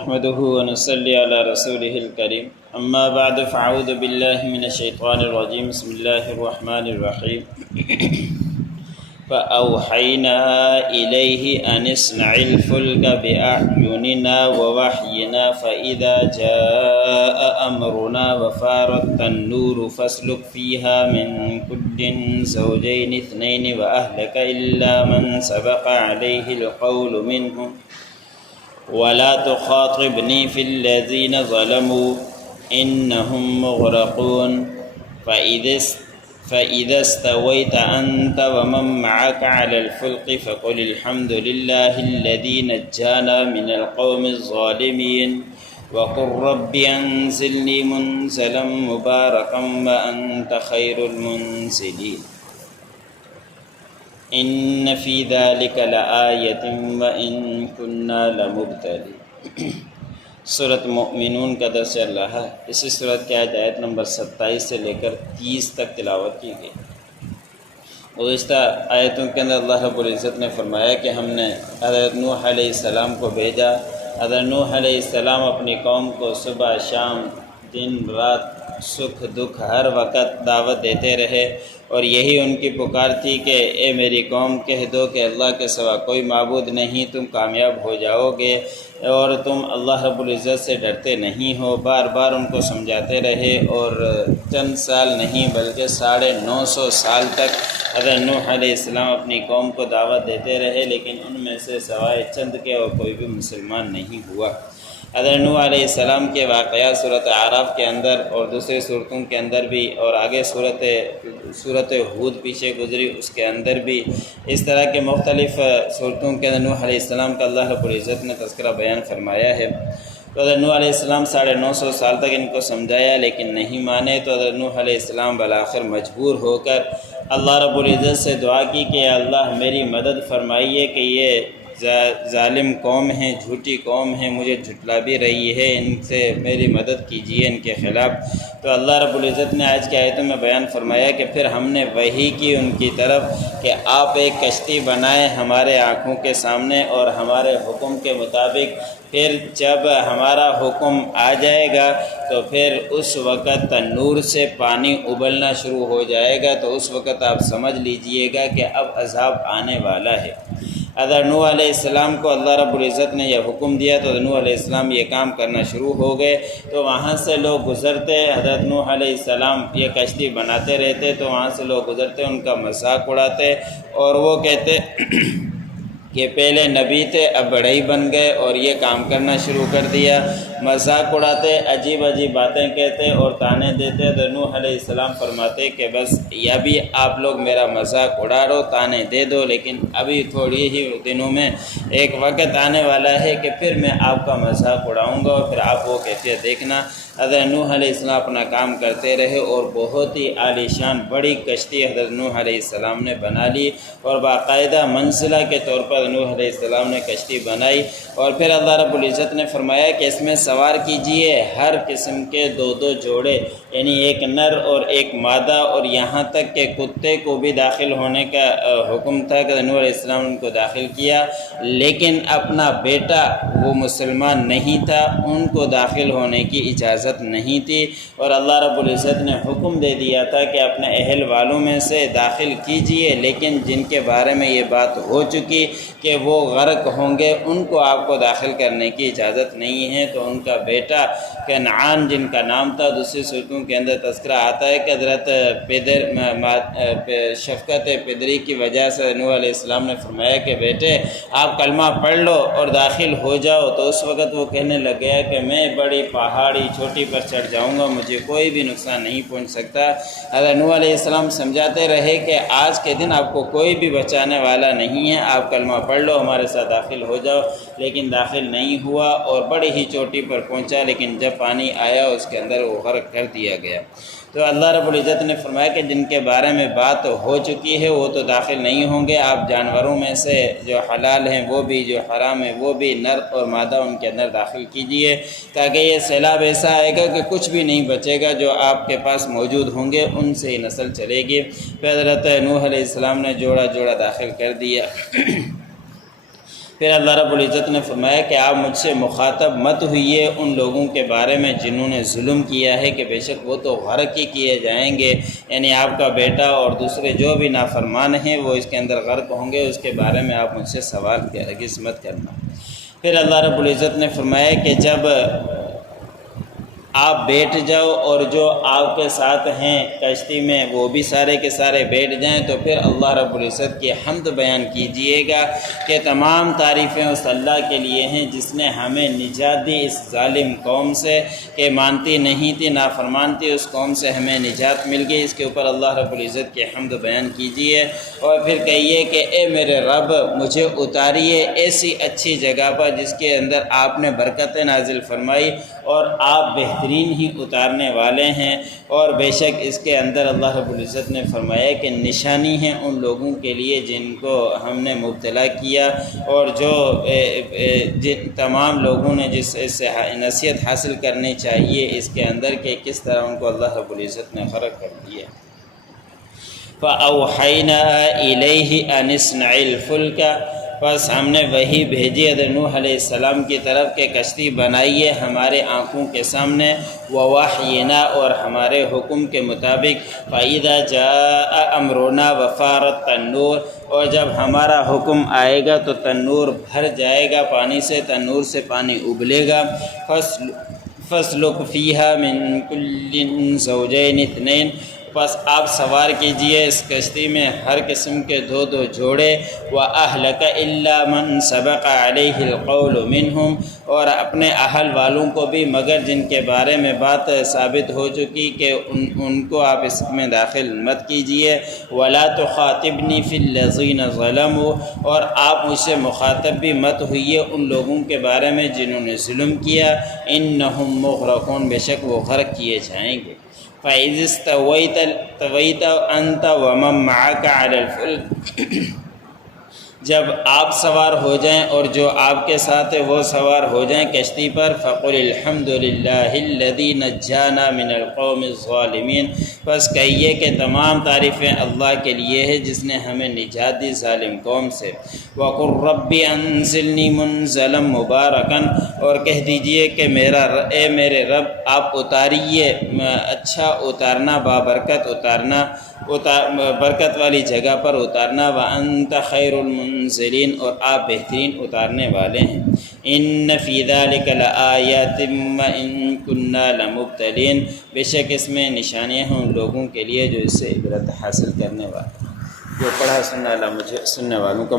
نحمده ونصلي على رسوله الكريم اما بعد فاعوذ بالله من الشيطان الرجيم بسم الله الرحمن الرحيم فأوحينا إليه أن اصنع الفلك بأعيننا ووحينا فإذا جاء أمرنا وفارت النور فاسلك فيها من كل زوجين اثنين وأهلك إلا من سبق عليه القول منهم ولا تخاطبني في الذين ظلموا إنهم مغرقون فإذا استويت أنت ومن معك على الفلك فقل الحمد لله الذي نجانا من القوم الظالمين وقل رب أنزلني منزلا مباركا وأنت خير المنزلين ان فی ذلک لآیۃ وإن كنا لمبتلین۔ سورۃ مؤمنون کا درس چل رہا ہے۔ اسی سورۃ کی آیت نمبر 27 سے لے کر 30 تک تلاوت کی گئی۔ گزشتہ آیتوں کے اندر اللہ رب العزت نے فرمایا کہ ہم نے حضرت نوح علیہ السلام کو بھیجا۔ حضرت نوح علیہ السلام اپنی قوم کو صبح شام دن رات سکھ دکھ ہر وقت دعوت دیتے رہے، اور یہی ان کی پکار تھی کہ اے میری قوم کہہ دو کہ اللہ کے سوا کوئی معبود نہیں، تم کامیاب ہو جاؤ گے اور تم اللہ رب العزت سے ڈرتے نہیں ہو۔ بار بار ان کو سمجھاتے رہے، اور چند سال نہیں بلکہ 950 سال تک حضرت نوح علیہ السلام اپنی قوم کو دعوت دیتے رہے، لیکن ان میں سے سوائے چند کے اور کوئی بھی مسلمان نہیں ہوا۔ حضرت نوح علیہ السلام کے واقعات سورۃ اعراف کے اندر اور دوسرے صورتوں کے اندر بھی، اور آگے سورۃ ہود پیچھے گزری اس کے اندر بھی، اس طرح کے مختلف صورتوں کے اندر نوح علیہ السلام کا اللہ رب العزت نے تذکرہ بیان فرمایا ہے۔ تو حضرت نوح علیہ السلام 950 سال تک ان کو سمجھایا لیکن نہیں مانے، تو حضرت نوح علیہ السلام بالآخر مجبور ہو کر اللہ رب العزت سے دعا کی کہ اللہ میری مدد فرمائیے کہ یہ ظالم قوم ہیں، جھوٹی قوم ہیں، مجھے جھٹلا بھی رہی ہے، ان سے میری مدد کیجیے ان کے خلاف۔ تو اللہ رب العزت نے آج کی آیتوں میں بیان فرمایا کہ پھر ہم نے وحی کی ان کی طرف کہ آپ ایک کشتی بنائیں ہمارے آنکھوں کے سامنے اور ہمارے حکم کے مطابق، پھر جب ہمارا حکم آ جائے گا تو پھر اس وقت تنور سے پانی ابلنا شروع ہو جائے گا، تو اس وقت آپ سمجھ لیجئے گا کہ اب عذاب آنے والا ہے۔ حضرت نوح علیہ السلام کو اللہ رب العزت نے یہ حکم دیا تو نوح علیہ السلام یہ کام کرنا شروع ہو گئے۔ تو وہاں سے لوگ گزرتے، حضرت نوح علیہ السلام یہ کشتی بناتے رہتے، تو وہاں سے لوگ گزرتے ان کا مذاق اڑاتے، اور وہ کہتے کہ پہلے نبی تھے اب بڑے ہی بن گئے اور یہ کام کرنا شروع کر دیا۔ مذاق اڑاتے، عجیب عجیب باتیں کہتے اور طعنے دیتے۔ تو نوح علیہ السلام فرماتے کہ بس یہ بھی آپ لوگ میرا مذاق اڑا رہو، طعنے دے دو، لیکن ابھی تھوڑی ہی دنوں میں ایک وقت آنے والا ہے کہ پھر میں آپ کا مذاق اڑاؤں گا اور پھر آپ وہ کیفیت دیکھنا۔ حضرت نوح علیہ السلام اپنا کام کرتے رہے، اور بہت ہی عالی شان بڑی کشتی حضرت نوح علیہ السلام نے بنا لی، اور باقاعدہ منزلہ کے طور پر نوح علیہ السلام نے کشتی بنائی۔ اور پھر اللہ رب العزت نے فرمایا کہ اس میں سوار کیجئے ہر قسم کے 2 جوڑے، یعنی ایک نر اور ایک مادہ، اور یہاں تک کہ کتے کو بھی داخل ہونے کا حکم تھا کہ نوح علیہ السلام نے ان کو داخل کیا، لیکن اپنا بیٹا وہ مسلمان نہیں تھا، ان کو داخل ہونے کی اجازت نہیں تھی، اور اللہ رب العزت نے حکم دے دیا تھا کہ اپنے اہل والوں میں سے داخل کیجئے، لیکن جن کے بارے میں یہ بات ہو چکی کہ وہ غرق ہوں گے ان کو آپ کو داخل کرنے کی اجازت نہیں ہے۔ تو ان کا بیٹا کنعان جن کا نام تھا، دوسری صورتوں کے اندر تذکرہ آتا ہے کہ حضرت شفقت پدری کی وجہ سے نوح علیہ السلام نے فرمایا کہ بیٹے آپ کلمہ پڑھ لو اور داخل ہو جاؤ۔ تو اس وقت وہ کہنے لگ گیا کہ میں بڑی پہاڑی چوٹی پر چڑھ جاؤں گا، مجھے کوئی بھی نقصان نہیں پہنچ سکتا۔ حضرت نوح علیہ السلام سمجھاتے رہے کہ آج کے دن آپ کو کوئی بھی بچانے والا نہیں ہے، آپ کلمہ پڑھ لو ہمارے ساتھ داخل ہو جاؤ، لیکن داخل نہیں ہوا اور بڑی ہی چوٹی پر پہنچا، لیکن جب پانی آیا اس کے اندر وہ غرق کر دیا گیا۔ تو اللہ رب العزت نے فرمایا کہ جن کے بارے میں بات ہو چکی ہے وہ تو داخل نہیں ہوں گے، آپ جانوروں میں سے جو حلال ہیں وہ بھی، جو حرام ہیں وہ بھی، نر اور مادہ ان کے اندر داخل کیجئے، تاکہ یہ سیلاب ایسا آئے گا کہ کچھ بھی نہیں بچے گا، جو آپ کے پاس موجود ہوں گے ان سے ہی نسل چلے گی۔ پھر حضرت نوح علیہ السلام نے جوڑا جوڑا داخل کر دیا۔ پھر اللہ رب العزت نے فرمایا کہ آپ مجھ سے مخاطب مت ہوئیے ان لوگوں کے بارے میں جنہوں نے ظلم کیا ہے کہ بے شک وہ تو غرق ہی کیے جائیں گے، یعنی آپ کا بیٹا اور دوسرے جو بھی نافرمان ہیں وہ اس کے اندر غرق ہوں گے، اس کے بارے میں آپ مجھ سے سوال ہرگز مت کرنا۔ پھر اللہ رب العزت نے فرمایا کہ جب آپ بیٹھ جاؤ اور جو آپ کے ساتھ ہیں کشتی میں وہ بھی سارے کے سارے بیٹھ جائیں، تو پھر اللہ رب العزت کی حمد بیان کیجئے گا کہ تمام تعریفیں اس اللہ کے لیے ہیں جس نے ہمیں نجات دی اس ظالم قوم سے کہ مانتی نہیں تھی، نافرمان تھی، اس قوم سے ہمیں نجات مل گئی۔ اس کے اوپر اللہ رب العزت کی حمد بیان کیجئے اور پھر کہیے کہ اے میرے رب مجھے اتاریے ایسی اچھی جگہ پر جس کے اندر آپ نے برکتیں نازل فرمائی اور آپ بہترین ہی اتارنے والے ہیں، اور بے شک اس کے اندر اللہ رب العزت نے فرمایا کہ نشانی ہے ان لوگوں کے لیے جن کو ہم نے مبتلا کیا، اور جو جن تمام لوگوں نے جس سے نصیحت حاصل کرنی چاہیے اس کے اندر کہ کس طرح ان کو اللہ رب العزت نے غرق کر دیا۔ فَأَوْحَيْنَا إِلَيْهِ أَنِ اصْنَعِ الْفُلْكَ، بس ہم نے وہی بھیجی حضرت نوح علیہ السلام کی طرف کہ کشتی بنائیے ہمارے آنکھوں کے سامنے، وَوَحْيِنَا، اور ہمارے حکم کے مطابق، فَإِذَا جَاءَ أَمْرُنَا وَفَارَتِ التَّنُّورُ، اور جب ہمارا حکم آئے گا تو تنور بھر جائے گا پانی سے، تنور سے پانی ابلے گا، فَاسْلُكْ فِيهَا مِن كُلٍّ زَوْجَيْنِ اثْنَيْنِ، بس آپ سوار کیجئے اس کشتی میں ہر قسم کے دو جوڑے، وَأَهْلَكَ إِلَّا مَنْ سَبَقَ عَلَيْهِ الْقَوْلُ مِنْهُمْ، اور اپنے اہل والوں کو بھی مگر جن کے بارے میں بات ثابت ہو چکی کہ ان کو آپ اس میں داخل مت کیجئے، وَلَا تُخَاطِبْنِي فِي الَّذِينَ ظَلَمُوا، اور آپ مجھ سے مخاطب بھی مت ہوئیے ان لوگوں کے بارے میں جنہوں نے ظلم کیا، إِنَّهُمْ مُغْرَقُونَ، بے شک وہ غرق کیے جائیں گے۔ فَإِذِ اسْتَوَيْتَ أَنْتَ وَمَن مَّعَكَ عَلَى الْفُلْكِ، جب آپ سوار ہو جائیں اور جو آپ کے ساتھ وہ سوار ہو جائیں کشتی پر، فَقُلِ الْحَمْدُ لِلَّهِ الَّذِي نَجَّانَا مِنَ الْقَوْمِ الظَّالِمِينَ، بس کہیے کہ تمام تعریفیں اللہ کے لیے ہے جس نے ہمیں نجات دی ظالم قوم سے۔ وَقُلْ رَبِّ أَنزِلْنِي مُنزَلًا مُبَارَكًا، اور کہہ دیجئے کہ اے میرے رب آپ اتاریے اچھا اتارنا، بابرکت اتارنا، برکت والی جگہ پر اتارنا، وَأَنْتَ خَيْرُ الْمُنزِلِينَ، اور آپ بہترین اتارنے والے ہیں۔ إِنَّ فِي ذَلِكَ لَآيَاتٍ وَإِن كُنَّا لَمُبْتَلِينَ، بے شک اس میں نشانیاں ہیں ان لوگوں کے لیے جو اس سے عبرت حاصل کرنے والے، جو پڑھا سننے والوں کو